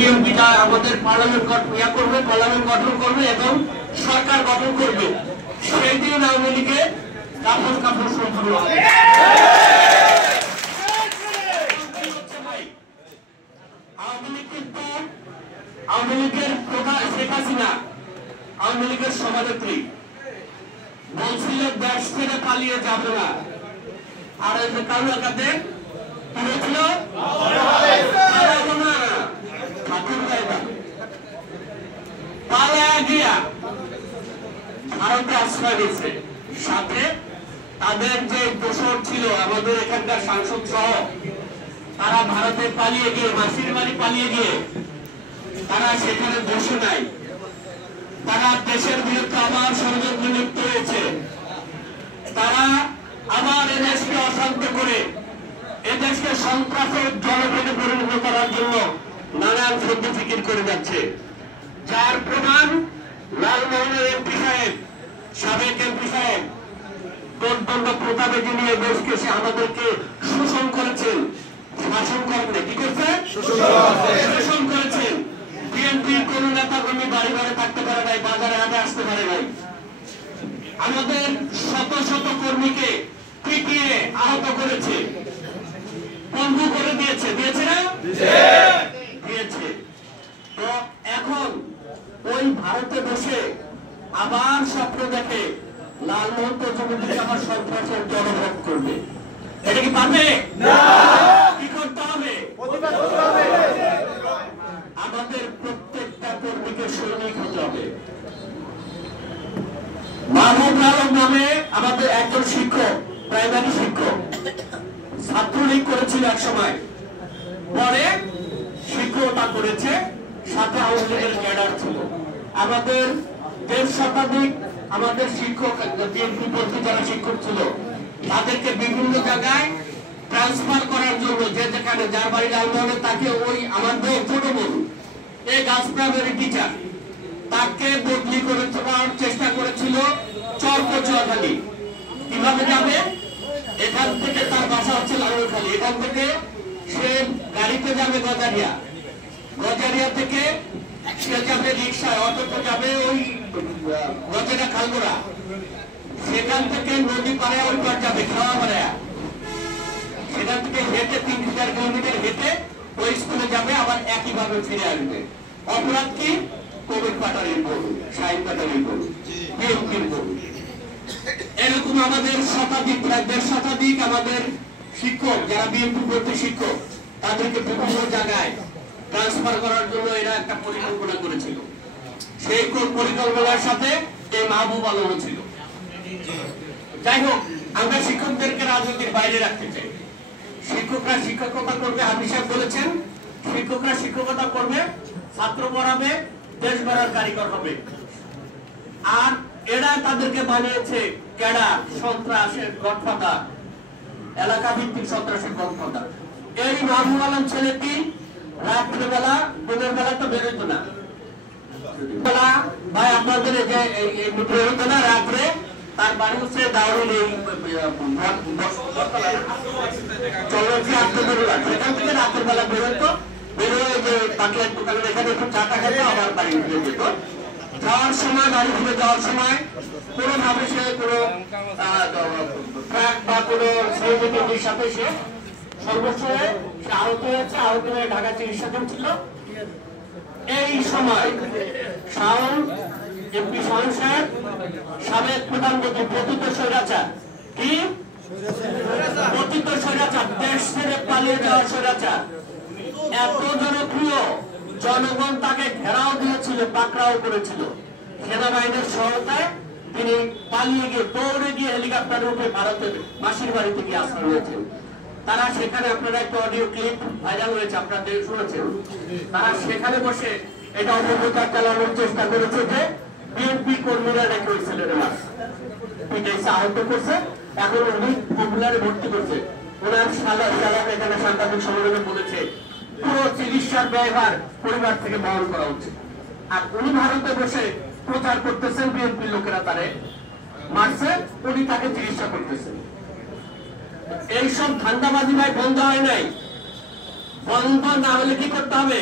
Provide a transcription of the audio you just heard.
বিএনপিটা আমাদের পার্লামেন্ট গঠন করবে এবং সরকার গঠন করবে, সেই দিন আওয়ামী লীগের কাপড় সম্পূর্ণ হবে। আওয়ামী লীগের প্রধান শেখ হাসিনা আওয়ামী লীগের সভানেত্রী বলছিল দেশ থেকে পালিয়ে যাবে না, আর ওই যে কারো একাতে কি হয়েছিল ভারতে আশ্রয় দিয়েছে। সাথে তাদের যে দোসর ছিল আমাদের এখানকার সাংসদ সহ, তারা ভারতে পালিয়ে গিয়ে মাসির বাড়ি পালিয়ে গিয়ে তারা সেখানে বসে নাই, তারা দেশের বিরুদ্ধে আবার ষড়যন্ত্রে লিপ্ত হয়েছে। তারা আবার এদেশকে অশান্ত করে এদেশকে সন্ত্রাসের জনপদে পরিণত করার জন্য নানান সদ্য ফিকির করে যাচ্ছে, যার প্রমাণ লালমোহনের এমপি সাহেব, সাবেক এমপি সাহেব প্রদণ্ড প্রতাপে যিনি দেশকে সে আমাদেরকে শোষণ করেছেন, শাসন করেন, কি করছে শোষণ করেছেন। বিএনপির কোন নেতা কর্মী বাড়ি ঘরে থাকতে পারে নাই, বাজারে হাটে আসতে পারে নাই। আমাদের শত শত কর্মীকে পিটিয়ে আহত করেছে, পঙ্গু করে দিয়েছে না দিয়েছে। তো এখন ওই ভারতে বসে আবার স্বপ্ন দেখে লালমোহন প্রজাপতি আবার সন্ত্রাসের জনভোগ করবে। এটা কি পারবে? কি করতে হবে? আমাদের প্রত্যেকটা কর্মীকে সৈনিক হতে হবে। মাহমুদ আলম নামে আমাদের একজন শিক্ষক, প্রাইমারি শিক্ষক, ছাত্রলীগ করেছিল এক সময়, পরে শিক্ষকতা করেছে, সাথে আওয়ামী লীগের ক্যাডার ছিল। আমাদের 1.5 শতাধিক আমাদের শিক্ষক বিএনপি পন্থী যারা শিক্ষক ছিল, তাদেরকে বিভিন্ন জায়গায় ট্রান্সফার করার জন্য যে যেখানে যার বাড়ি লালমোহনে তাকে ওই আমাদের ছোট বোন এই গাছ প্রাইমারি টিচার তাকে বদলি করে দেওয়ার চেষ্টা করেছিল চরকচুয়াখালী। কিভাবে যাবে? এখান থেকে তার বাসা হচ্ছে লালখালী, এখান থেকে সে গাড়িতে যাবে গজারিয়া থেকে সে যাবে রিক্সায়, অটোতে যাবে ওই গজেরা খালগোড়া, সেখান থেকে নদী পাড়ে ওই পার যাবে খাওয়া পাড়া, সেখান থেকে হেঁটে 3-4 কিলোমিটার হেঁটে ওই স্কুলে যাবে, আবার একইভাবে ফিরে আসবে। অপরাধ কি? কোভিড পাটারির বলু, শাহিন পাটারির বলু, বিএনপির বলু। এরকম আমাদের শতাধিক, প্রায় 1.5 শতাধিক আমাদের শিক্ষক যারা বিএনপি ভর্তি শিক্ষক, তাদেরকে বিভিন্ন জায়গায় ট্রান্সফার করার জন্য এরা একটা পরিকল্পনা করেছিল। সেই পরিকল্পনার সাথে এই মাহবুব আলমও ছিল। যাই হোক, আমরা শিক্ষকদেরকে রাজনীতির বাইরে রাখতে চাই। শিক্ষকরা শিক্ষকতা করবে, হাফিজ সাহেব বলেছেন, শিক্ষকরা শিক্ষকতা করবে, ছাত্র পড়াবে, দেশ গড়ার কারিগর হবে। আর এরা তাদেরকে বানিয়েছে ক্যাডার, সন্ত্রাসের গডফাদার, এলাকা ভিত্তিক সন্ত্রাসের গডফাদার। এই মাহবুব আলম ছেলেটি রাত্রেবেলা, দিনের বেলা তো বেরোতো না, ভাই আপনাদের বেরোতো না, রাত্রে তার বাড়ি হচ্ছে দাউরির এই চলছি আত্মবেরোলা, সেখান থেকে রাতের বেলা বেরোতো, বেরোয় যে পাখির দোকানের এখানে একটু চাটা খেতো, আবার বাড়ি ফিরে যেত। যাওয়ার সময়, বাড়ি ফিরে যাওয়ার সময় কোনোভাবে সে কোনো ট্রাক বা কোনো সহযোগীর সাথে সে সর্বশেষে সে আহত হয়েছে, আহত হয়ে ঢাকা চিকিৎসাধীন ছিল। এই সময় শাওন এমপি শাওন সাহেব, সাবেক প্রধানমন্ত্রী, পতিত স্বৈরাচার, কি পতিত স্বৈরাচার, দেশ ছেড়ে পালিয়ে যাওয়ার স্বৈরাচার, এত জনপ্রিয়, জনগণ তাকে ঘেরাও দিয়েছিল, পাকড়াও করেছিল। সেনাবাহিনীর সহায়তায় তিনি পালিয়ে গিয়ে, দৌড়ে গিয়ে হেলিকপ্টারে উঠে ভারতের মাসির বাড়িতে গিয়ে আশ্রয় নিয়েছেন। তারা সেখানে, আপনারা একটা অডিও ক্লিপ ভাইরাল হয়েছে, আপনারা শুনেছেন, তারা সেখানে বসে এটা অপপ্রচার চালানোর চেষ্টা করেছে যে বিএনপি কর্মীরা রেখে ওই ছেলের লাশ পিটাইছে, আহত করছে, এখন উনি পপুলারে ভর্তি করছে। ওনার সালাম এখানে সাংবাদিক সম্মেলনে বলেছে পুরো চিকিৎসার ব্যয়ভার পরিবার থেকে বহন করা উচিত। আর উনি ভারতে বসে প্রচার করতেছেন, বিএনপি লোকেরা তারে মারছে, উনি তাকে চিকিৎসা করতেছেন। এইসব ধান্দাবাজি ভাই বন্ধ হয় নাই। বন্ধ না হলে কি করতে হবে?